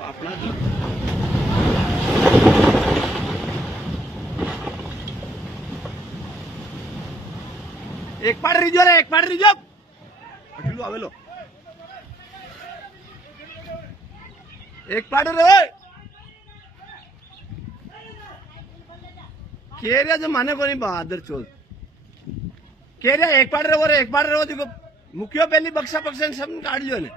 આપણા એક પાડ રીજો રે, એક પાડ રીજો આટલું આવેલો એક પાડ રે કેરિયા જો માને કોની બહાદર ચોલ કેરિયા એક પાડ રે એક પાડ રે મુખ્યો પેલી બક્ષા પક્ષા સબ કાઢ લ્યો ને